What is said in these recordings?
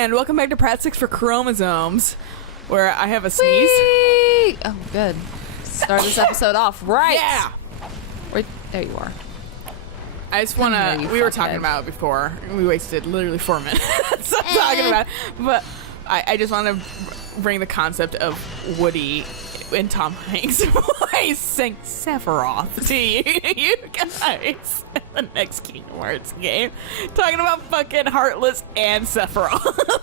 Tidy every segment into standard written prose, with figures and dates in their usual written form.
And welcome back to Prat 6 for Chromosomes, where I have a sneeze. Whee! Oh, good. Start this episode off right. Yeah! Right there you are. I just want to, we were talking about it before. We wasted literally 4 minutes talking about it. But I just want to bring the concept of Woody and Tom Hanks' voice sing Sephiroth to you guys in the next Kingdom Hearts game. Talking about fucking Heartless and Sephiroth.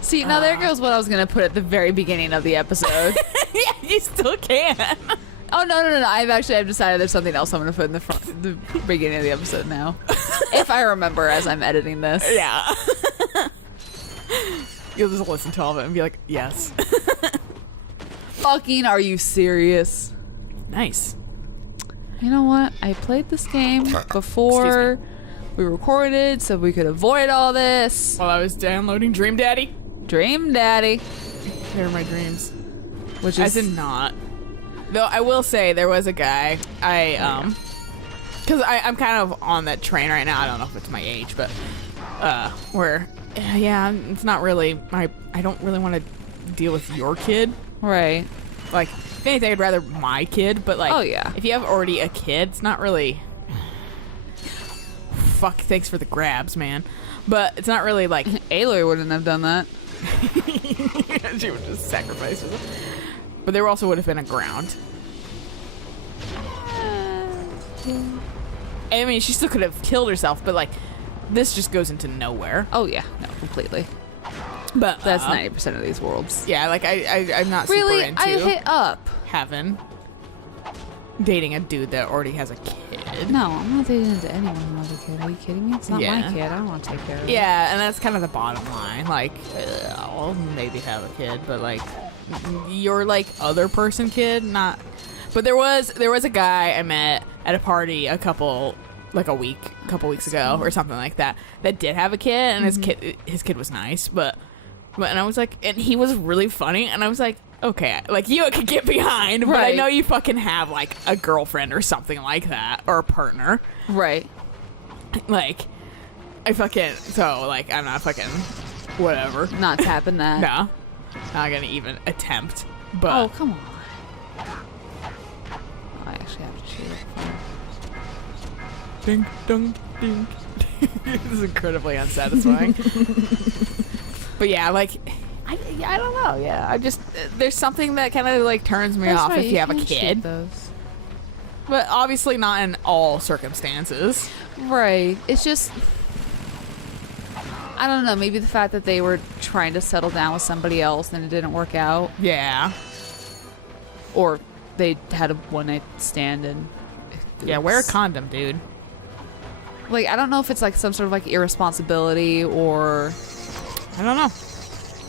See, now there goes what I was going to put at the very beginning of the episode. Yeah, you still can. Oh, no. I've decided there's something else I'm going to put in the beginning of the episode now. If I remember as I'm editing this. Yeah. You'll just listen to all of it and be like, yes. Fucking, are you serious? Nice. You know what? I played this game before we recorded so we could avoid all this. While I was downloading Dream Daddy. Dream Daddy. They're my dreams. Which is... I did not. Though I will say there was a guy, because I'm kind of on that train right now. I don't know if it's my age, but where, yeah, it's not really, I don't really want to deal with your kid. Right. Like, if anything, I'd rather my kid, but like, oh yeah, if you have already a kid, it's not really, fuck, thanks for the grabs, man. But it's not really like... Aloy wouldn't have done that. She would just sacrifice herself. But there also would have been a ground. I mean, she still could have killed herself, but like, this just goes into nowhere. Oh yeah, no, completely. But that's 90% of these worlds. Yeah, like I'm not really super into I hit up having dating a dude that already has a kid. No, I'm not dating into anyone who has a kid. Are you kidding me? It's not my kid. I don't want to take care of it. Yeah, and that's kind of the bottom line. Like, I'll maybe have a kid, but like, your like other person kid, not. But there was a guy I met at a party a couple weeks ago or something like that did have a kid, and his kid was nice, but and I was like, and he was really funny, and I was like, okay, like you could get behind, but I know you fucking have like a girlfriend or something like that, or a partner, right? Like, I'm not fucking whatever. Not tapping that. No, not gonna even attempt. But oh, come on. I actually have to shoot it. Ding dong ding. This is incredibly unsatisfying. But yeah, like, I don't know. Yeah, I just, there's something that kind of like turns me off if you have a kid. But obviously not in all circumstances. Right. It's just, I don't know. Maybe the fact that they were trying to settle down with somebody else and it didn't work out. Yeah. Or they had a one-night stand and... Yeah, wear a condom, dude. Like, I don't know if it's like some sort of like irresponsibility or... I don't know.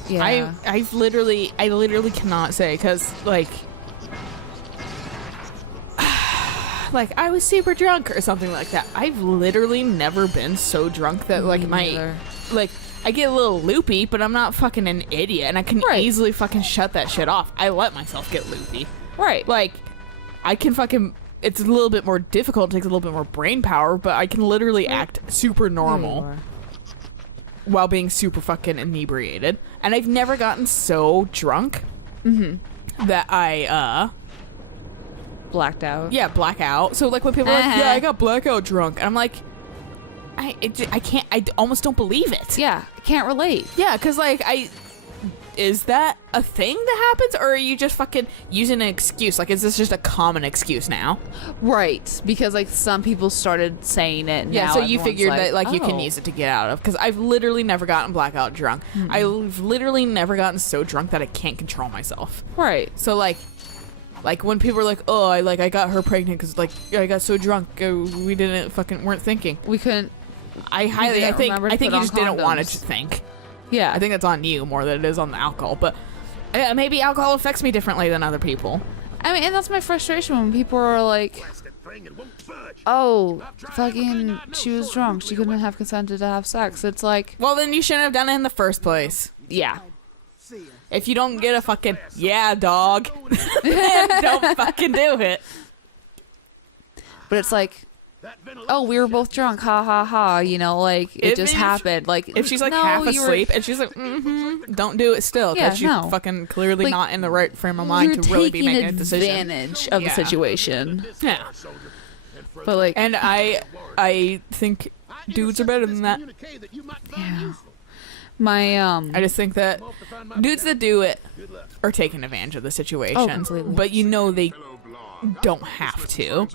Yeah. I literally cannot say, because like I was super drunk or something like that. I've literally never been so drunk that like I get a little loopy, but I'm not fucking an idiot, and I can easily fucking shut that shit off. I let myself get loopy. Right. Like, I can fucking... It's a little bit more difficult, it takes a little bit more brain power, but I can literally act super normal while being super fucking inebriated. And I've never gotten so drunk that I, blacked out. Yeah, blackout. So, like, when people are like, yeah, I got blackout drunk, and I'm like, I can't, I almost don't believe it. Yeah, I can't relate. Yeah, because, like, is that a thing that happens, or are you just fucking using an excuse? Like, is this just a common excuse now? Right, because like some people started saying it. And yeah, now so you figured that like oh. you can use it to get out of. Because I've literally never gotten blackout drunk. I've literally never gotten so drunk that I can't control myself. Right. So like when people are like, oh, I got her pregnant because like I got so drunk, we weren't thinking. We couldn't. I think you just didn't want to think. Yeah. I think that's on you more than it is on the alcohol. But maybe alcohol affects me differently than other people. I mean, and that's my frustration when people are like, oh, fucking, she was drunk. She couldn't have consented to have sex. It's like... Well, then you shouldn't have done it in the first place. Yeah. If you don't get a fucking, yeah, dog, don't fucking do it. But it's like, oh, we were both drunk, ha ha ha, you know, like it just happened. Like if she's like no, half you were- asleep and she's like, don't do it still, because she's no. fucking clearly Like, not in the right frame of mind you're to really be taking making a decision. advantage of the Yeah. situation. Yeah, But like, and I think dudes are better than that. yeah. My I just think that dudes that do it are taking advantage of the situation, completely. but you know they don't have to,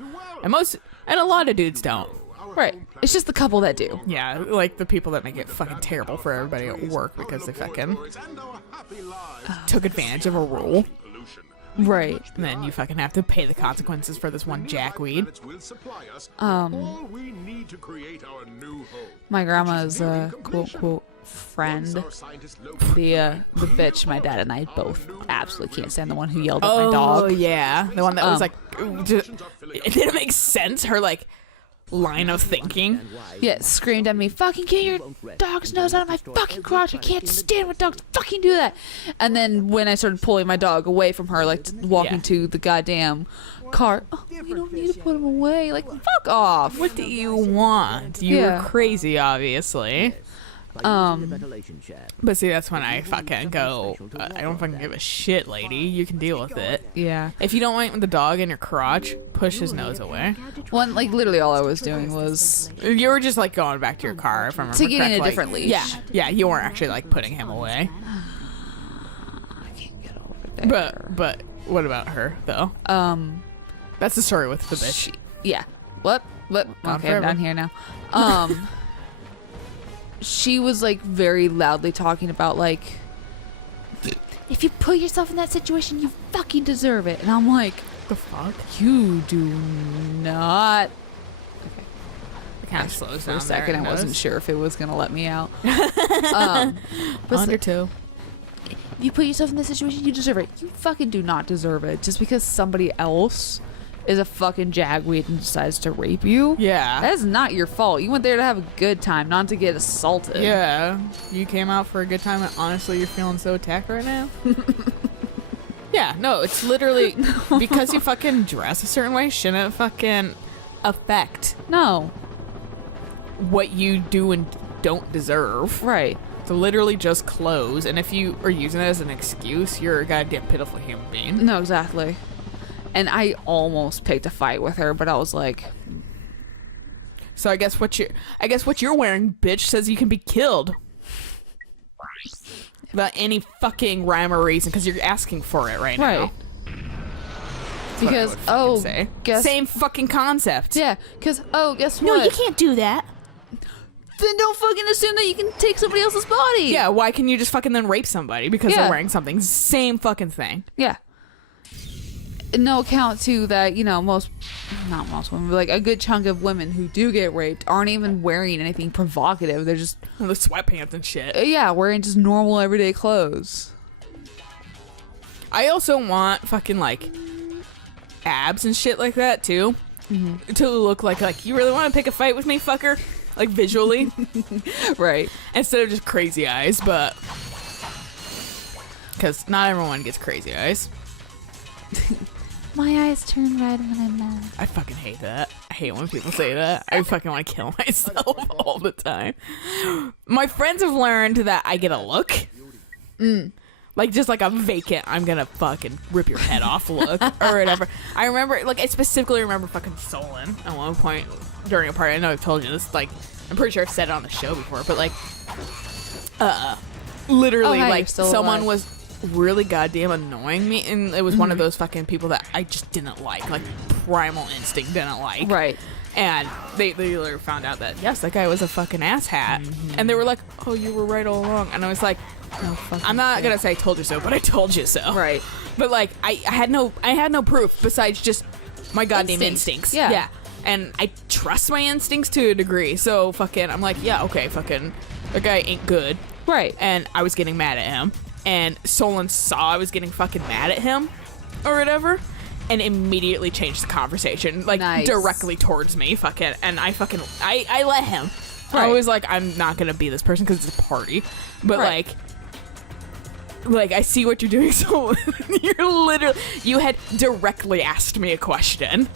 and a lot of dudes don't. right. It's just the couple that do. Yeah, like the people that make it fucking terrible for everybody at work because they fucking took advantage of a rule. Right. And then you fucking have to pay the consequences for this one jackweed. My grandma's quote quote friend, the bitch my dad and I both absolutely can't stand, the one who yelled at my dog. Oh yeah, the one that was like, it didn't make sense. Her like line of thinking. Yeah, screamed at me, fucking get your dog's nose out of my fucking crotch. I can't stand when dogs fucking do that. And then when I started pulling my dog away from her, like walking to the goddamn car, oh, we don't need to put him away. Like, fuck off. What do you want? You're crazy, obviously. But see, that's when I fucking go, I don't fucking give a shit, lady. You can deal with it. Yeah. If you don't want the dog in your crotch, push his nose away. One, like, literally all I was doing was You were just like going back to your car, if I remember to getting correctly. a different leash. Yeah, you weren't actually like putting him away. I can't get over there. But what about her though? That's the story with the bitch. Yeah. What? Okay, I'm forever. down here now. She was like very loudly talking about like, if you put yourself in that situation, you fucking deserve it. And I'm like, The fuck? you do not. It kind of slows For down a second, there, I wasn't sure if it was gonna let me out. But Under two. if you put yourself in this situation, you deserve it. You fucking do not deserve it. Just because somebody else is a fucking jagweed and decides to rape you. Yeah. That is not your fault. You went there to have a good time, not to get assaulted. Yeah. You came out for a good time and honestly you're feeling so attacked right now? Yeah, no, it's literally because you fucking dress a certain way shouldn't fucking affect No. what you do and don't deserve. Right. It's literally just clothes, and if you are using it as an excuse, you're a goddamn pitiful human being. No, exactly. And I almost picked a fight with her, but I was like, So I guess what you're wearing, bitch, says you can be killed. Without any fucking rhyme or reason, because you're asking for it right now. right. That's what I Because, would fucking say. guess. Same fucking concept. Yeah, because, guess No, what? you can't do that. Then don't fucking assume that you can take somebody else's body. Yeah, why can you just fucking then rape somebody because Yeah. they're wearing something? Same fucking thing. Yeah. No account to that, not most women, but like a good chunk of women who do get raped aren't even wearing anything provocative. They're just, The sweatpants and shit. wearing just normal everyday clothes. I also want fucking like abs and shit like that too. Mm-hmm. To look like you really want to pick a fight with me, fucker? Like visually. Right. Instead of just crazy eyes, but because not everyone gets crazy eyes. My eyes turn red when I'm mad. I fucking hate that. I hate when people say that. I fucking want to kill myself all the time. My friends have learned that I get a look. Like just like a vacant, I'm gonna fucking rip your head off look or whatever. I remember, like I specifically remember fucking Solon at one point during a party. I know I've told you this, like I'm pretty sure I've said it on the show before, but like literally hi, like you're still someone alive. was really goddamn annoying me, and it was one of those fucking people that I just didn't like primal instinct didn't like. Right. And they literally found out that yes, that guy was a fucking asshat, and they were like, "Oh, you were right all along." And I was like, "I'm not gonna say I told you so, but I told you so." Right. But like, I had no proof besides just my goddamn Instinct. instincts. Yeah. And I trust my instincts to a degree, so fucking, I'm like, yeah, okay, fucking, that guy ain't good. Right. And I was getting mad at him, and Solon saw I was getting fucking mad at him, or whatever. And immediately changed the conversation, like Nice. directly towards me, fucking, and I let him. I Right. was like, I'm not gonna be this person because it's a party, but Right. like I see what you're doing. So you had directly asked me a question,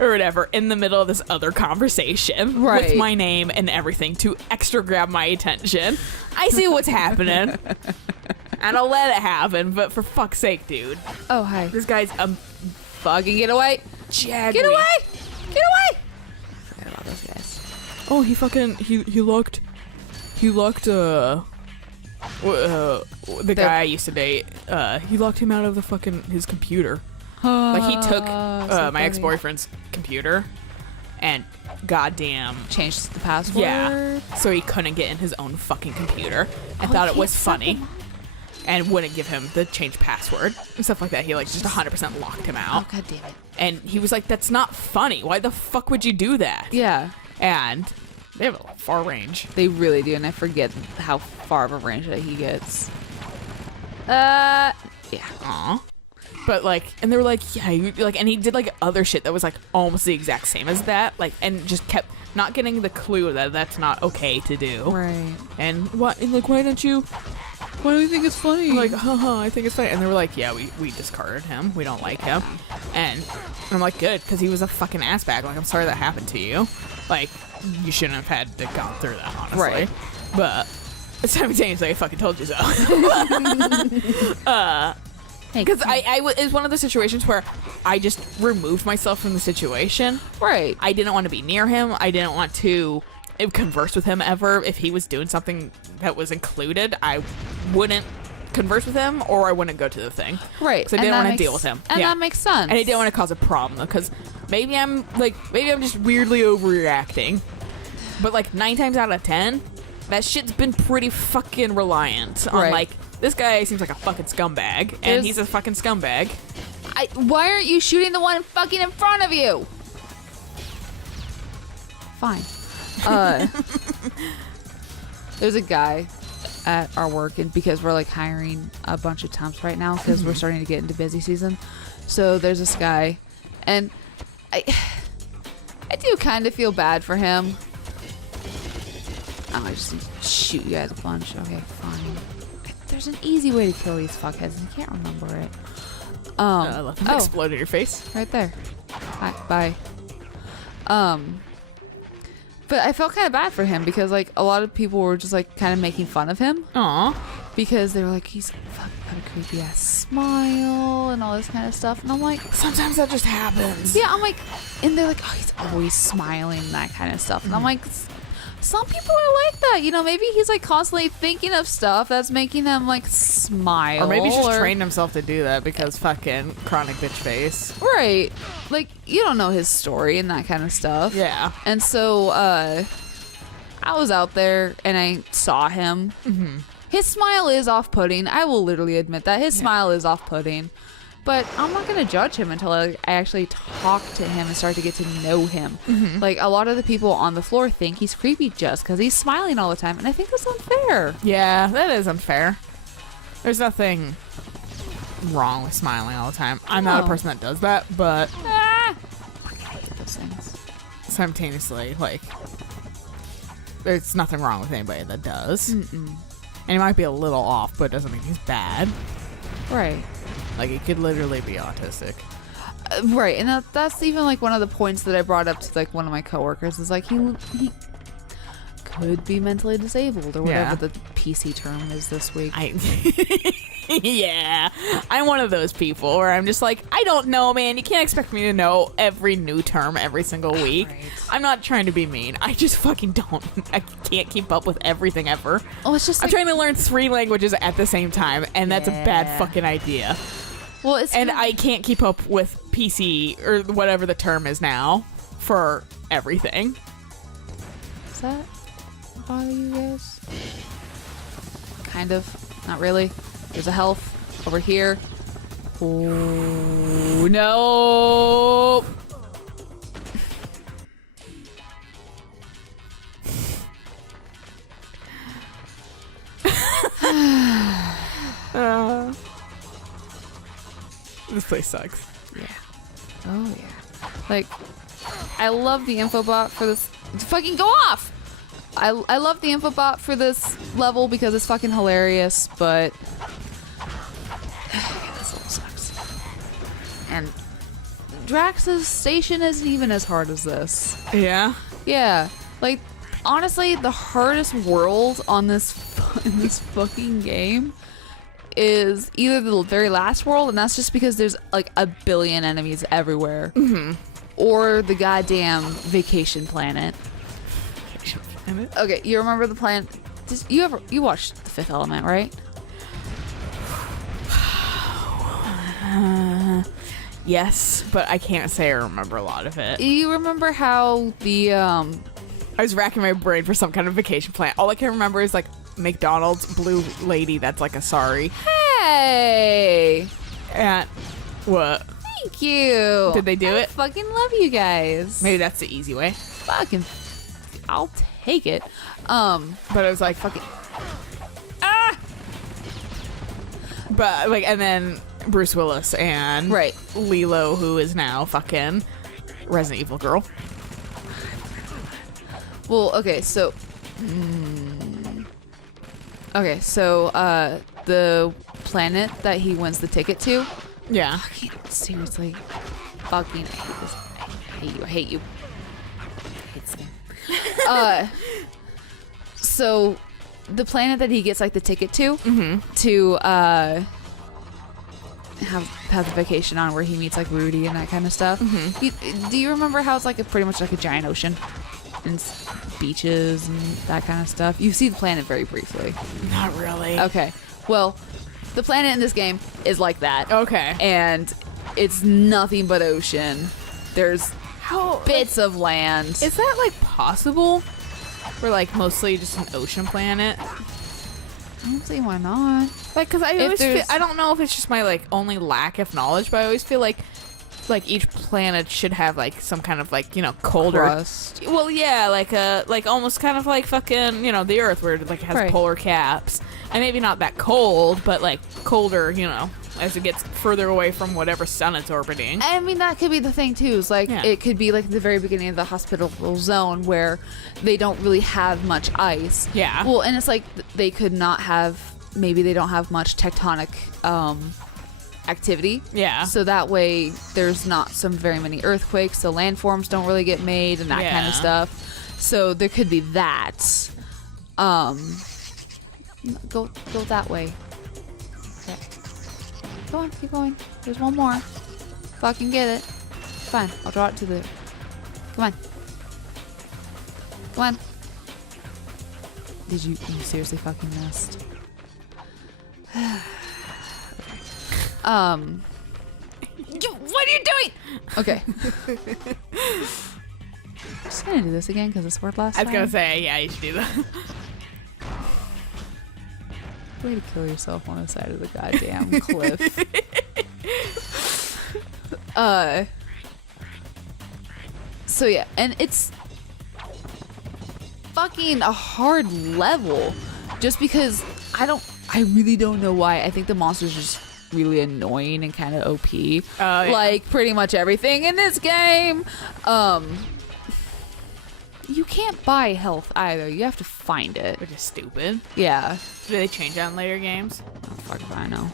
or whatever in the middle of this other conversation with my name and everything to extra grab my attention. I see what's happening. And I'll let it happen, but for fuck's sake, dude. Oh, hi. This guy's fucking get away. Jaggery. Get away! Get away! I forgot about those guys. Oh, he fucking, he looked, the guy I used to date, he locked him out of the fucking, his computer. Like, he took my ex-boyfriend's computer and goddamn changed the password. Yeah, so he couldn't get in his own fucking computer and thought it was funny and wouldn't give him the change password and stuff like that. He like just 100% locked him out. Oh, god damn it. And he was like, that's not funny. Why the fuck would you do that? Yeah. And they have a far range. They really do, and I forget how far of a range that he gets. Yeah. Aw. But like, and they were like, yeah, like, and he did like other shit that was like almost the exact same as that, like, and just kept not getting the clue that that's not okay to do. Right. And what? And like, why don't you think it's funny? I'm like, haha, I think it's funny. And they were like, yeah, we discarded him. We don't like him. And I'm like, good, because he was a fucking ass bag. Like, I'm sorry that happened to you. Like, you shouldn't have had to go through that, honestly. Right. But simultaneously, I fucking told you so. Because it's one of the situations where I just removed myself from the situation. Right. I didn't want to be near him. I didn't want to converse with him ever. If he was doing something that was included, I wouldn't converse with him, or I wouldn't go to the thing. Right. Because I didn't want to deal with him. And that makes sense. And I didn't want to cause a problem, because maybe I'm just weirdly overreacting. But like 9 times out of 10, that shit's been pretty fucking reliant on like, this guy seems like a fucking scumbag, and he's a fucking scumbag. Why aren't you shooting the one fucking in front of you? Fine. There's a guy at our work, and because we're like hiring a bunch of temps right now because we're starting to get into busy season, so there's this guy, and I do kind of feel bad for him. Oh, I just need to shoot you guys a bunch. Okay, fine. There's an easy way to kill these fuckheads, and I can't remember it. Let them explode in your face. Right there. Hi, bye. But I felt kind of bad for him because like a lot of people were just like kind of making fun of him. Aw. Because they were like, he's fucking got a creepy ass smile and all this kind of stuff, and I'm like, sometimes that just happens. Yeah, I'm like, and they're like, oh, he's always smiling and that kind of stuff, and I'm like, some people are like that, you know. Maybe he's like constantly thinking of stuff that's making him like smile, or maybe he's just trained himself to do that because fucking chronic bitch face. Right. Like, you don't know his story and that kind of stuff. Yeah. And so I was out there and I saw him. His smile is off-putting. I will literally admit that his smile is off-putting. But I'm not going to judge him until I actually talk to him and start to get to know him. Like, a lot of the people on the floor think he's creepy just because he's smiling all the time. And I think that's unfair. Yeah, that is unfair. There's nothing wrong with smiling all the time. I'm not a person that does that, but I hate those things. Simultaneously, like, there's nothing wrong with anybody that does. And he might be a little off, but it doesn't mean he's bad. Right. Like, he could literally be autistic. Right, and that's even like one of the points that I brought up to like one of my coworkers is like he could be mentally disabled or whatever the PC term is this week. Yeah, I'm one of those people where I'm just like, I don't know, man. You can't expect me to know every new term every single week. Right. I'm not trying to be mean. I just fucking don't. I can't keep up with everything ever. Oh, it's just I'm trying to learn 3 languages at the same time, and that's a bad fucking idea. Well, I can't keep up with PC or whatever the term is now for everything. Does that bother you guys? Kind of. Not really. There's a health over here. Oh, no. This place sucks. Yeah. Oh, yeah. Like, I love the infobot for this. Fucking go off! I love the infobot for this level because it's fucking hilarious, but yeah, this level sucks. And Drax's station isn't even as hard as this. Yeah. Yeah, like honestly, the hardest world on this in this fucking game is either the very last world, and that's just because there's like a billion enemies everywhere, or the goddamn vacation planet. Okay, you remember the planet? You watched The Fifth Element, right? Yes, but I can't say I remember a lot of it. You remember how the I was racking my brain for some kind of vacation plan. All I can remember is like McDonald's blue lady that's like a sorry. Hey! And what? Thank you. Did they do it? Fucking love you guys. Maybe that's the easy way. Fucking, I'll take it. But it was like fucking But like, and then Bruce Willis and Right. Lilo, who is now fucking Resident Evil girl. Well, okay, so the planet that he wins the ticket to. Yeah. I can't seriously fucking hate this. I hate you. I hate this game. So the planet that he gets like the ticket to to have the vacation on, where he meets like Rudy and that kind of stuff. Do you remember how it's like pretty much like a giant ocean and beaches and that kind of stuff? You see the planet very briefly. Not really. Okay. Well, the planet in this game is like that. Okay. And it's nothing but ocean. There's bits of land. Is that like possible? We're like mostly just an ocean planet. I don't see why not. Like, because I always feel, there's- I don't know if it's just my like only lack of knowledge, but I always feel like each planet should have like some kind of like, you know, colder Crust. Well, yeah, like almost kind of like fucking, you know, the Earth, where it like has Right. polar caps, and maybe not that cold, but like colder, you know, as it gets further away from whatever sun it's orbiting. I mean, that could be the thing too. Is like Yeah. it could be like the very beginning of the hospitable zone where they don't really have much ice. Yeah. Well, and it's like they could not have. Maybe they don't have much tectonic activity. Yeah. So that way, there's not some very many earthquakes. So landforms don't really get made and that kind of Yeah. stuff. So there could be that. Go that way. Okay. Go on, keep going. There's one more. Fucking get it. Fine, I'll draw it to the. Come on. Come on. You seriously fucking missed? What are you doing? Okay. Just gonna do this again because it's worked last I time. was gonna say, yeah, you should do that. Way to kill yourself on the side of the goddamn cliff. So yeah, and it's fucking a hard level just because I really don't know why. I think the monsters are just really annoying and kind of OP. Yeah. Like pretty much everything in this game. You can't buy health either. You have to find it. Which is stupid. Yeah. Do they change that in later games? Oh, fuck if I know.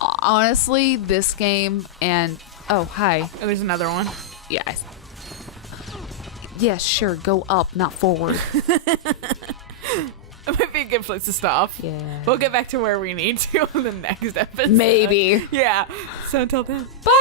Honestly, this game and hi. Oh, there's another one. Yeah. Yeah, sure. Go up, not forward. That might be a good place to stop. Yeah. We'll get back to where we need to on the next episode. Maybe. Yeah. So until then. Bye.